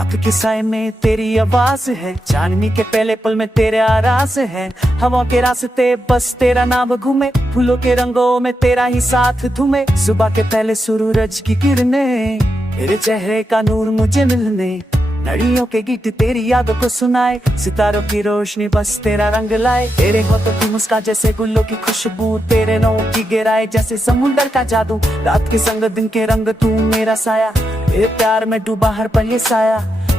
रात के साए में तेरी आवाज है, चांदनी के पहले पल में तेरे आरास है। हवा के रास्ते बस तेरा नाम घूमे, फूलों के रंगों में तेरा ही साथ धूमे। सुबह के पहले सूरज की किरणें, तेरे चेहरे का नूर मुझे मिलने। नदियों के गीत तेरी यादों को सुनाए, सितारों की रोशनी बस तेरा रंग लाए। तेरे होठों की मुस्कान जैसे गुल्लों की खुशबू, तेरे नौं की गहराई जैसे समुंदर का जादू। रात के संग दिन के रंग तू मेरा साया, तेरे प्यार में डूबा हर पल ये साया।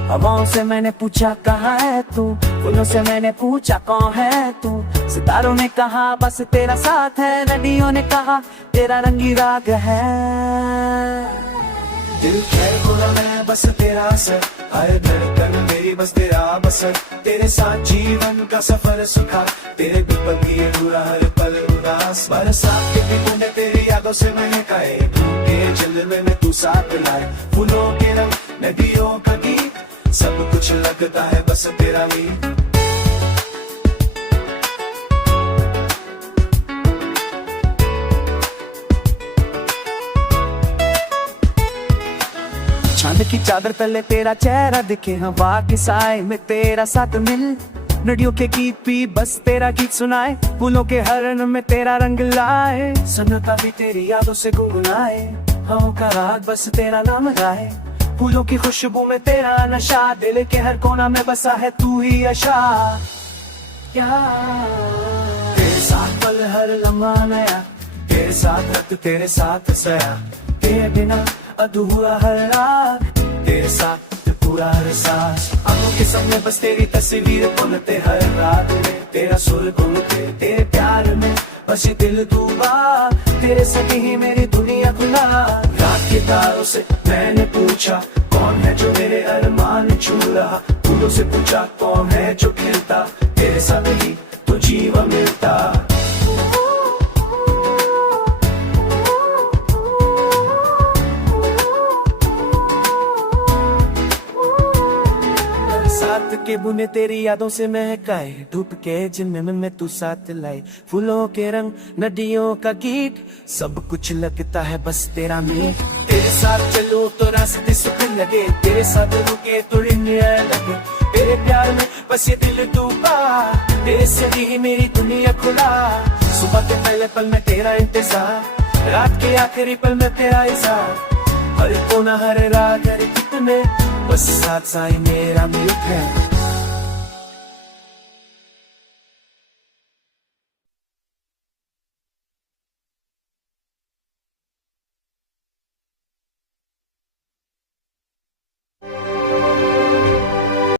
हवाओं से मैंने पूछा कहाँ है तू, फूलों से मैंने पूछा कौन है तू। सितारों ने कहा बस तेरा साथ है, नदियों ने कहा तेरा रंगी राग है। दिल खैर बोला मैं बस तेरा असर, हर धड़कन मेरी बस तेरा बसर। तेरे साथ जीवन का सफर सुखा, तेरे बिन बंदी अधूरा हर पल उदास। बरसात के बूंदे तेरी यादों से महकाए, के जलवे में तू साथ लाए। फूलों के रंग नदियों का गीत, सब कुछ लगता है बस तेरा मीत। चांद की चादर तले तेरा चेहरा दिखे, हवा के साए में तेरा साथ मिल। नदियों के गीत भी बस तेरा गीत सुनाए, फूलों के हरण में तेरा रंग लाए। सन्नाटा भी तेरी यादों से गुनगुनाए, हवाओं का राग बस तेरा नाम गाए। फूलों की खुशबू में तेरा नशा, दिल के हर कोना में बसा है तू ही आशा। तेरे साथ पल हर लम्हा नया, तेरे साथ रक्त तेरे साथ सया। तेरे बिना अधूरा हर रात, तेरे साथ पूरा हर सांस। आंखों के सामने बस तेरी तस्वीर बुनते हर रात में, तेरा सुर गुनते तेरे प्यार में बस ये दिल डूबा। तेरे सगे ही मेरी दुनिया खुला। रात के तारों से मैंने पूछा कौन है जो मेरे अरमान छू रहा। फूलों से पूछा कौन है जो खिलता, तेरे साथ ही तो जीवन मिलता। साथ के बुने तेरी यादों से महकाए, धूप के जिनमें मैं तू साथ लाए। फूलों के रंग नदियों का गीत, सब कुछ लगता है बस तेरा मीत। तेरे साथ चलो तो रास्ते सुख लगे, तेरे साथ रुके तो दुनिया लगे। तेरे प्यार में बस ये दिल डूबा, तेरे से ही मेरी दुनिया खुला। सुबह के पहले पल में तेरा इंतजार, रात के आखिरी पल में तेरा इज़हार। हर कोना हर राग हर कितने बस साथ साई मेरा मिल्क है।